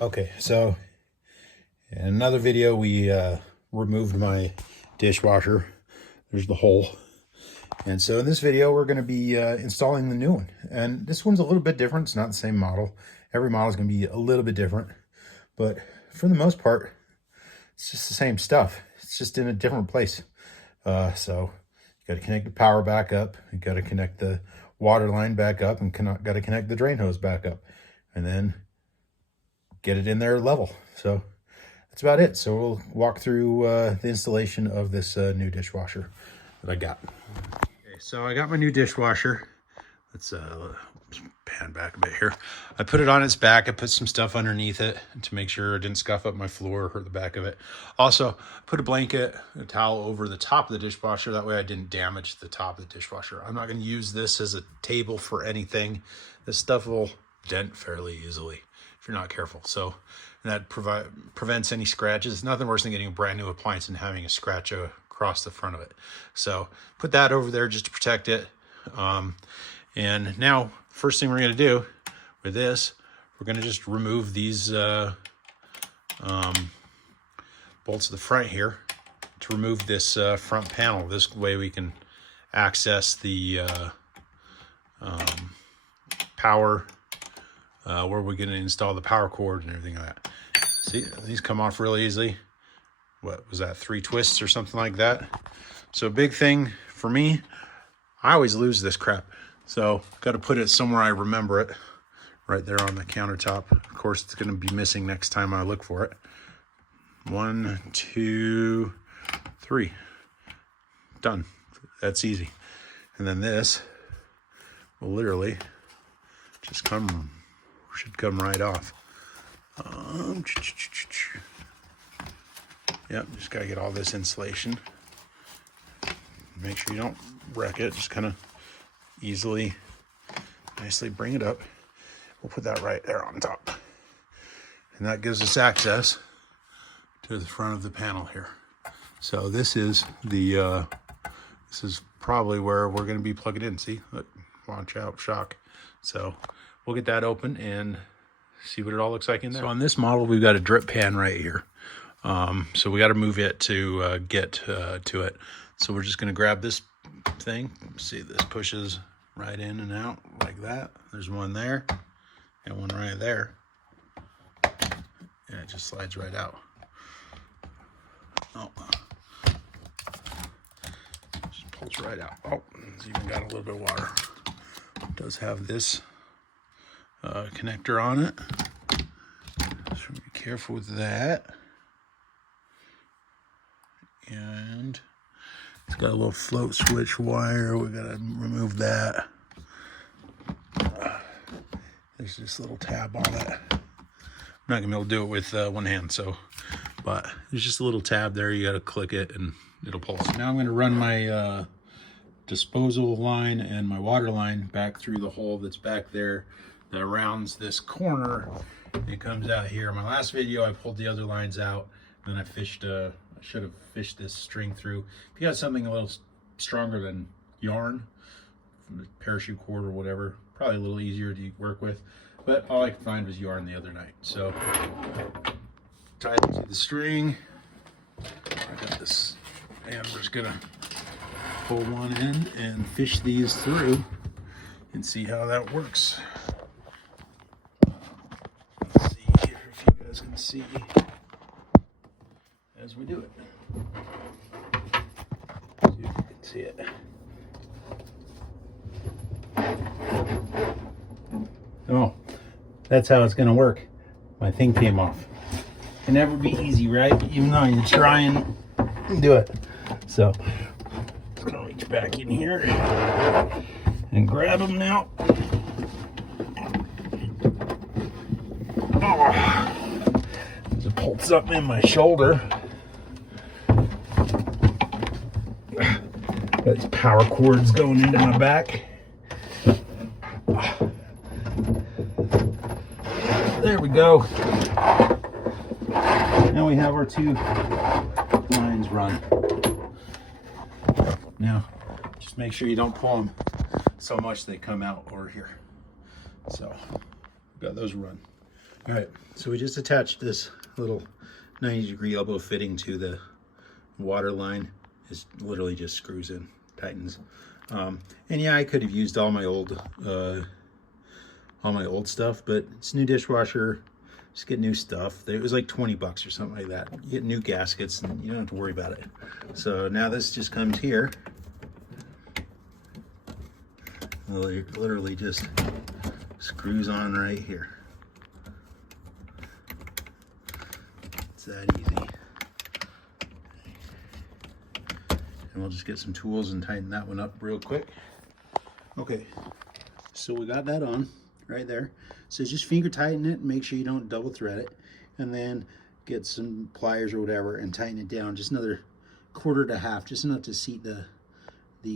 Okay, so in another video, we removed my dishwasher. There's the hole. And so in this video, we're going to be installing the new one. And this one's a little bit different. It's not the same model. Every model is going to be a little bit different. But for the most part, it's just the same stuff. It's just in a different place. So you got to connect the power back up. You got to connect the water line back up, and got to connect the drain hose back up. And then get it in there level. So that's about it. So we'll walk through the installation of this new dishwasher that I got. Okay, so I got my new dishwasher. Let's pan back a bit here. I put it on its back. I put some stuff underneath it to make sure it didn't scuff up my floor or hurt the back of it. Also, put a blanket, a towel over the top of the dishwasher. That way I didn't damage the top of the dishwasher. I'm not going to use this as a table for anything. This stuff will dent fairly easily if you're not careful. So that prevents any scratches. It's nothing worse than getting a brand new appliance and having a scratch across the front of it. So put that over there just to protect it. And now, first thing we're going to do with this, we're going to just remove these bolts to the front here to remove this front panel. This way we can access the power, where we're going to install the power cord and everything like that. See, these come off really easily. What was that, 3 twists or something like that? So a big thing for me, I always lose this crap. So got to put it somewhere I remember it, right there on the countertop. Of course, it's going to be missing next time I look for it. 1, 2, 3. Done. That's easy. And then this will literally just should come right off. Yep, just got to get all this insulation. Make sure you don't wreck it. Just kind of easily, nicely bring it up. We'll put that right there on top. And that gives us access to the front of the panel here. So this is the, this is probably where we're going to be plugging in. See, look, watch out, shock. So we'll get that open and see what it all looks like in there. So on this model, we've got a drip pan right here. So we got to move it to get to it. So we're just going to grab this thing. See, this pushes right in and out like that. There's one there and one right there. And it just slides right out. Oh, just pulls right out. Oh, it's even got a little bit of water. It does have this connector on it. So be careful with that. And it's got a little float switch wire. We gotta remove that. There's this little tab on it. I'm not gonna be able to do it with one hand, but there's just a little tab there. You gotta click it and it'll pulse. Now I'm gonna run my disposal line and my water line back through the hole that's back there that rounds this corner. It comes out here. In my last video, I pulled the other lines out, then I fished I should have fished this string through. If you got something a little stronger than yarn, from a parachute cord or whatever, probably a little easier to work with. But all I could find was yarn the other night. So tied it to the string. I got this, and I'm just gonna pull one end and fish these through and see how that works. Let's see here if you guys can see as we do it. See if you can see it. Oh, that's how it's gonna work. My thing came off. Can never be easy, right? Even though you try and do it. So, just gonna reach back in here and grab them now. Oh, just pulled something in my shoulder. Got these power cords going into my back. There we go. Now we have our 2 lines run. Now, just make sure you don't pull them so much they come out over here. So, got those run. All right, so we just attached this little 90-degree elbow fitting to the water line. It literally just screws in, tightens. And yeah, I could have used all my old stuff, but it's a new dishwasher. Just get new stuff. It was like 20 bucks or something like that. You get new gaskets and you don't have to worry about it. So now this just comes here. It literally just screws on right here. It's that easy. And we'll just get some tools and tighten that one up real quick. Okay, so we got that on right there. So just finger tighten it, make sure you don't double thread it, and then get some pliers or whatever and tighten it down just another quarter to half, just enough to seat the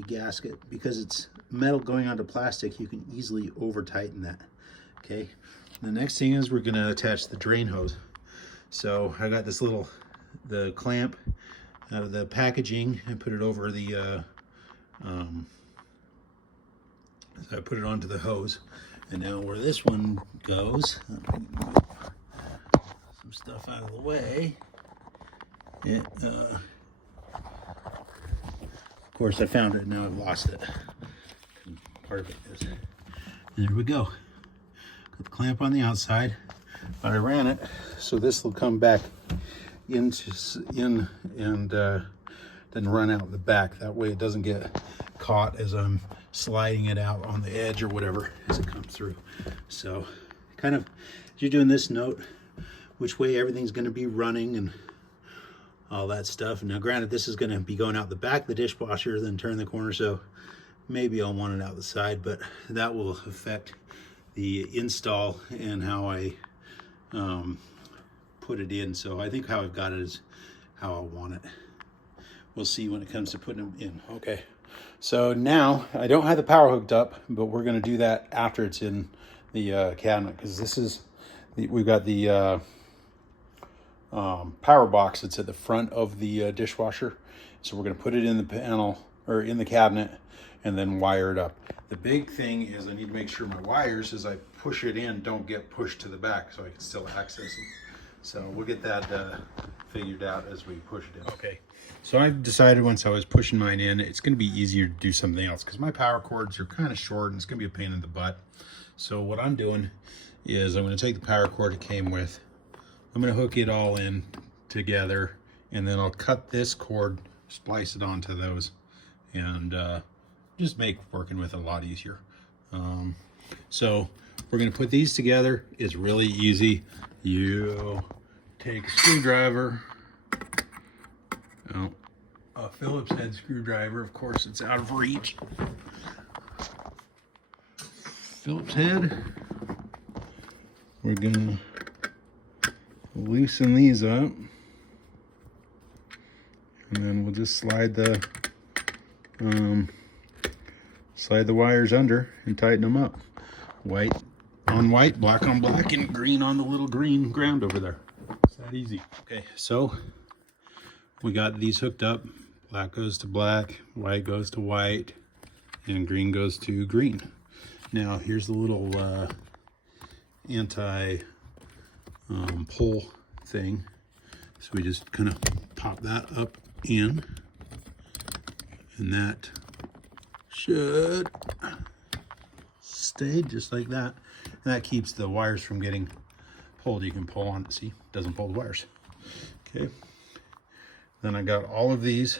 gasket. Because it's metal going onto plastic, you can easily over tighten that. Okay, the next thing is we're going to attach the drain hose. So I got this the clamp out of the packaging and put it over the so I put it onto the hose. And now where this one goes, some stuff out of the way. Of course I found it, now I've lost it. Part of it is. And there we go. Got the clamp on the outside, but I ran it so this will come back in and then run out the back. That way it doesn't get caught as I'm sliding it out on the edge or whatever as it comes through. So kind of, as you're doing this, note which way everything's going to be running and all that stuff. And now granted, this is going to be going out the back of the dishwasher, then turn the corner, so maybe I'll want it out the side, but that will affect the install and how I put it in. So I think how I've got it is how I want it. We'll see when it comes to putting them in. Okay, so now I don't have the power hooked up, but we're going to do that after it's in the cabinet, because this is we've got the power box that's at the front of the dishwasher. So we're going to put it in the panel or in the cabinet and then wire it up. The big thing is I need to make sure my wires, as I push it in, don't get pushed to the back so I can still access them. So we'll get that figured out as we push it in. Okay, so I've decided once I was pushing mine in, it's going to be easier to do something else because my power cords are kind of short and it's going to be a pain in the butt. So what I'm doing is I'm going to take the power cord it came with, I'm going to hook it all in together, and then I'll cut this cord, splice it onto those, and just make working with it a lot easier. So we're going to put these together. It's really easy. You take a screwdriver, a Phillips head screwdriver, of course it's out of reach. Phillips head. We're going to loosen these up, and then we'll just slide the wires under and tighten them up. White on white, black on black, and green on the little green ground over there. It's that easy. Okay, so we got these hooked up. Black goes to black, white goes to white, and green goes to green. Now here's the little pull thing. So we just kind of pop that up in, and that should stay just like that. And that keeps the wires from getting pulled. You can pull on it, see, it doesn't pull the wires. Okay, then I got all of these.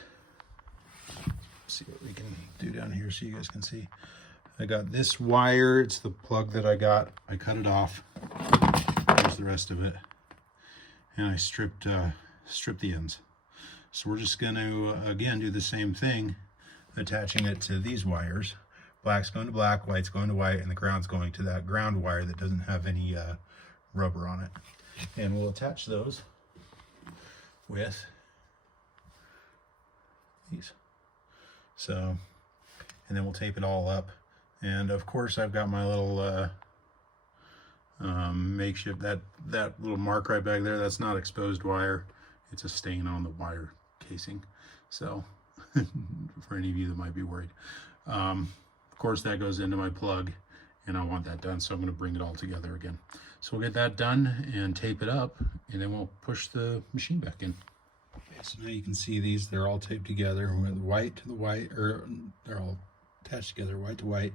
Let's see what we can do down here so you guys can see. I got this wire, it's the plug that I got. I cut it off. There's the rest of it. And I stripped the ends. So we're just going to, again, do the same thing, attaching it to these wires. Black's going to black, white's going to white, and the ground's going to that ground wire that doesn't have any rubber on it. And we'll attach those with these. So, and then we'll tape it all up. And of course I've got my little makeshift, that little mark right back there, that's not exposed wire. It's a stain on the wire casing. So for any of you that might be worried. Of course that goes into my plug, and I want that done, so I'm going to bring it all together again. So we'll get that done and tape it up, and then we'll push the machine back in. Okay, so now you can see these, they're all taped together with white to the white, or they're all attached together, white to white,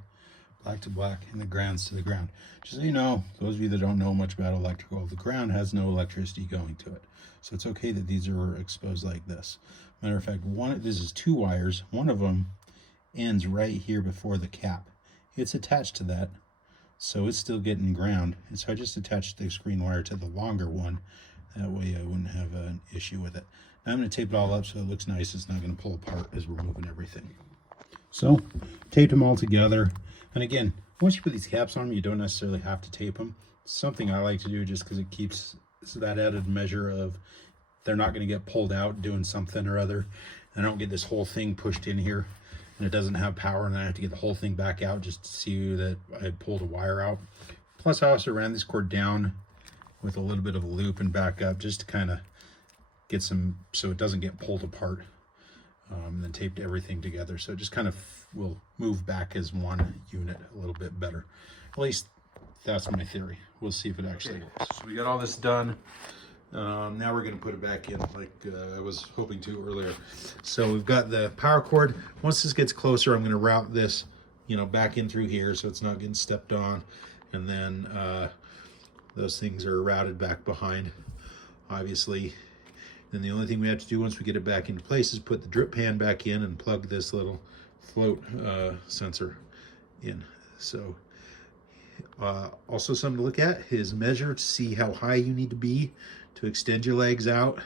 black to black, and the grounds to the ground. Just so you know, those of you that don't know much about electrical, the ground has no electricity going to it. So it's okay that these are exposed like this. Matter of fact, this is 2 wires. One of them ends right here before the cap. It's attached to that, so it's still getting ground. And so I just attached the screen wire to the longer one. That way I wouldn't have an issue with it. Now I'm going to tape it all up so it looks nice. It's not going to pull apart as we're moving everything. So, taped them all together. And again, once you put these caps on them, you don't necessarily have to tape them. It's something I like to do just because it keeps that added measure of they're not going to get pulled out doing something or other. And I don't get this whole thing pushed in here and it doesn't have power, and I have to get the whole thing back out just to see that I had pulled a wire out. Plus I also ran this cord down with a little bit of a loop and back up just to kind of get some, so it doesn't get pulled apart. And then taped everything together, so it just kind of will move back as one unit a little bit better. At least that's my theory. We'll see if it actually works. So we got all this done. Now we're going to put it back in like I was hoping to earlier. So we've got the power cord. Once this gets closer, I'm going to route this, back in through here so it's not getting stepped on, and then those things are routed back behind, obviously. Then the only thing we have to do once we get it back into place is put the drip pan back in and plug this little float sensor in. So also something to look at is measure to see how high you need to be to extend your legs out,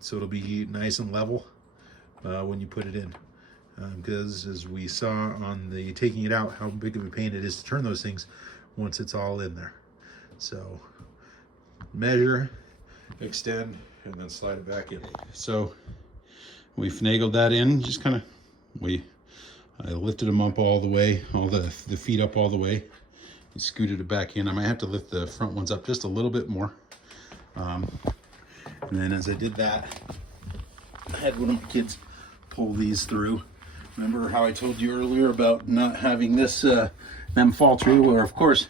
so it'll be nice and level when you put it in, because as we saw on the taking it out, how big of a pain it is to turn those things once it's all in there. So measure, extend, and then slide it back in. So we finagled that in, just kind of, I lifted them up all the way, all the feet up all the way, and scooted it back in. I might have to lift the front ones up just a little bit more. And then as I did that, I had one of my kids pull these through. Remember how I told you earlier about not having this, them fall through? Or of course,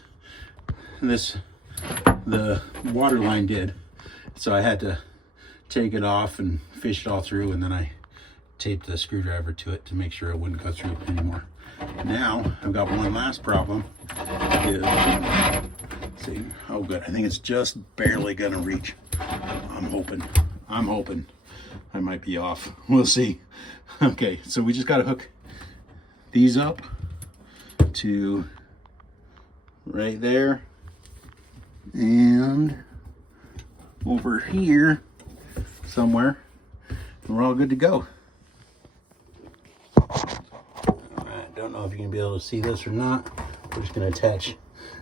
the water line did. So I had to take it off and fish it all through, and then I taped the screwdriver to it to make sure it wouldn't go through anymore. Now I've got one last problem. See, oh good, I think it's just barely gonna reach. I'm hoping I might be off. We'll see. Okay, so we just gotta hook these up to right there and over here somewhere, and we're all good to go. I don't know if you can be able to see this or not. We're just going to attach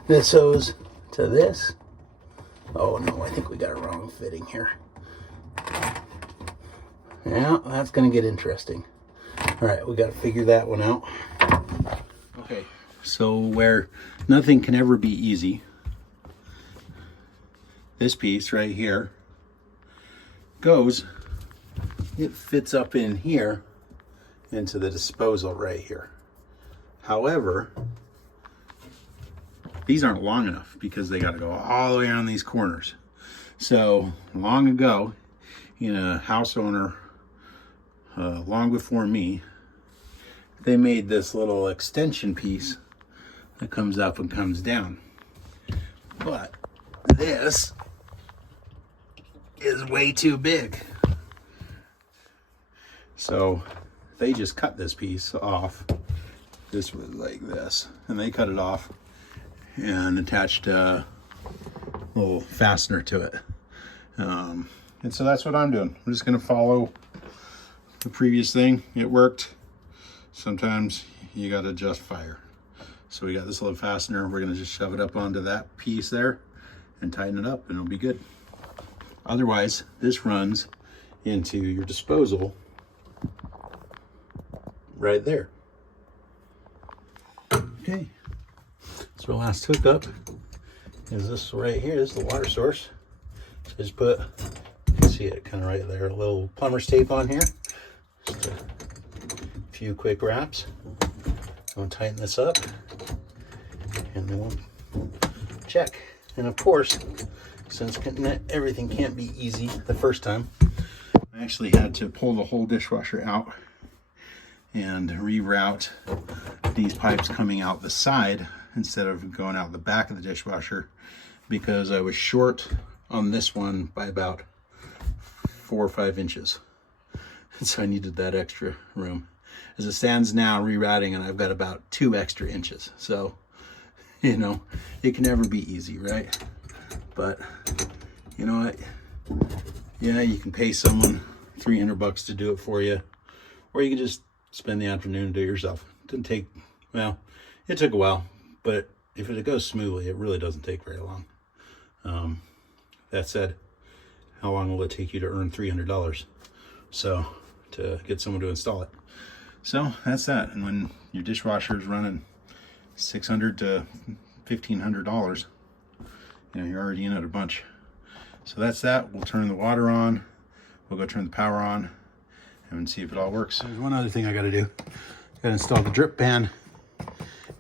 this hose to this. Oh no, I think we got a wrong fitting here. Yeah, that's going to get interesting. All right, we got to figure that one out. Okay, so where nothing can ever be easy, this piece right here it fits up in here into the disposal right here. However, these aren't long enough because they got to go all the way around these corners. So long ago, a house owner, long before me, they made this little extension piece that comes up and comes down. But this is way too big. So they just cut this piece off. This was like this, and they cut it off and attached a little fastener to it. And so that's what I'm doing. I'm just gonna follow the previous thing. It worked. Sometimes you gotta adjust fire. So we got this little fastener. We're gonna just shove it up onto that piece there and tighten it up, and it'll be good. Otherwise, this runs into your disposal right there. Okay, so our last hookup is this right here. This is the water source. So just put, you can see it kind of right there, a little plumber's tape on here. Just a few quick wraps. I'm gonna tighten this up. and then we'll check. And of course, since everything can't be easy the first time, I actually had to pull the whole dishwasher out and reroute these pipes coming out the side instead of going out the back of the dishwasher, because I was short on this one by about 4 or 5 inches. And so I needed that extra room. As it stands now, rerouting, and I've got about 2 extra inches. So, you know, it can never be easy, right? But you know what? Yeah, you can pay someone $300 to do it for you, or you can just spend the afternoon and do it yourself. It didn't take, well, it took a while, but if it goes smoothly, it really doesn't take very long. That said, how long will it take you to earn $300? So, to get someone to install it. So that's that. And when your dishwasher is running $600 to $1,500, you know, you're already in it a bunch. So that's that. We'll turn the water on. We'll go turn the power on and see if it all works. There's one other thing I got to do. I got to install the drip pan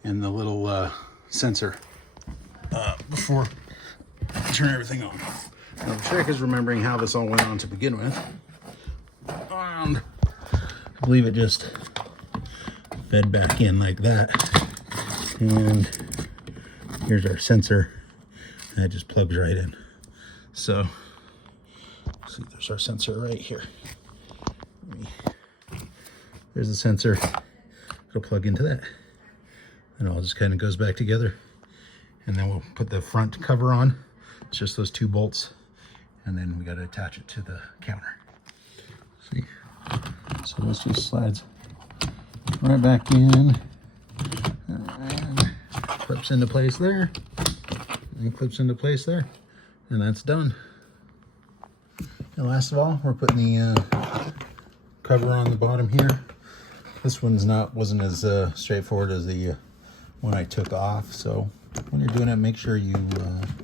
and the little sensor before I turn everything on. Now the trick is remembering how this all went on to begin with. And I believe it just fed back in like that. And here's our sensor. And it just plugs right in. So, see, there's our sensor right here. There's the sensor. It'll plug into that. And it all just kind of goes back together. And then we'll put the front cover on. It's just those 2 bolts. And then we got to attach it to the counter. See? So this just slides right back in. And clips into place there. And clips into place there. And that's done. And last of all, we're putting the cover on the bottom here. This one's wasn't as straightforward as the one I took off. So when you're doing it, make sure you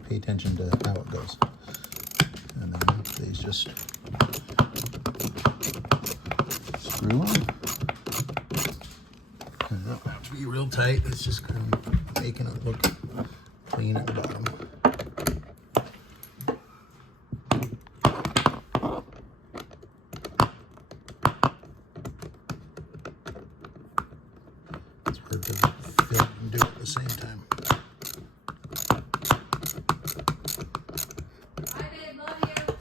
pay attention to how it goes. And then these just screw on. And that don't have to be real tight. It's just kind of making it look clean at the bottom. It's hard to fit and do it at the same time.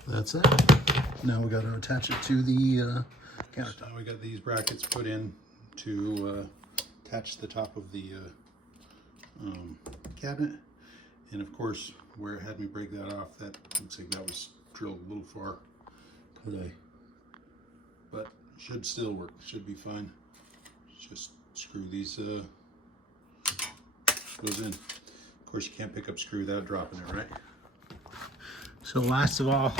That's it. Now we got to attach it to the countertop. Now we got these brackets put in to attach the top of the cabinet. And of course, where it had me break that off, that looks like that was drilled a little far. But should still work. Should be fine. Just screw these goes in. Of course, you can't pick up screw without dropping it, right? So last of all,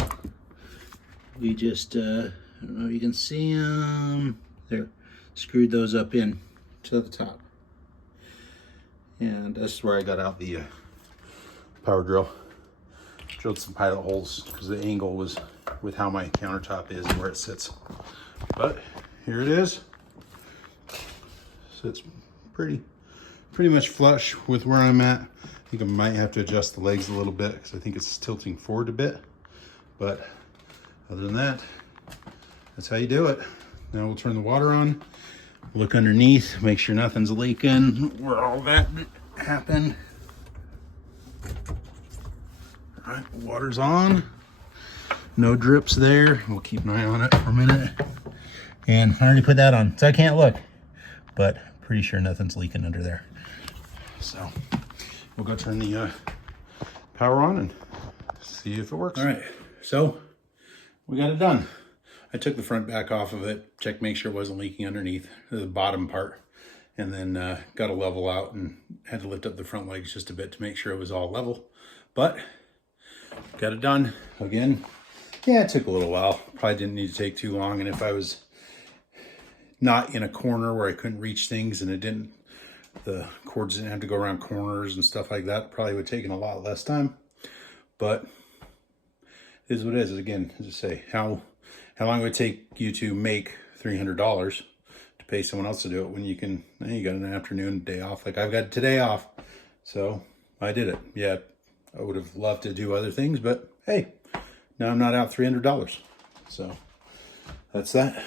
we just I don't know if you can see them there. Screwed those up in to the top, and this is where I got out the power drill. Drilled some pilot holes because the angle was with how my countertop is and where it sits. But here it is. So it's pretty much flush with where I'm at. I think I might have to adjust the legs a little bit because I think it's tilting forward a bit. But other than that, that's how you do it. Now we'll turn the water on, look underneath, make sure nothing's leaking, where all that happened. All right, water's on. No drips there. We'll keep an eye on it for a minute. And I already put that on, so I can't look, but pretty sure nothing's leaking under there. So we'll go turn the power on and see if it works. All right, so we got it done. I took the front back off of it, checked, make sure it wasn't leaking underneath the bottom part, and then got a level out and had to lift up the front legs just a bit to make sure it was all level. But got it done. Again, yeah, it took a little while. Probably didn't need to take too long. And if I was not in a corner where I couldn't reach things and the cords didn't have to go around corners and stuff like that, probably would have taken a lot less time. But it is what it is. Again, as I say, how long would it take you to make $300 to pay someone else to do it when you got an afternoon, day off? Like I've got today off. So I did it. Yeah, I would have loved to do other things, but hey, now I'm not out $300. So that's that.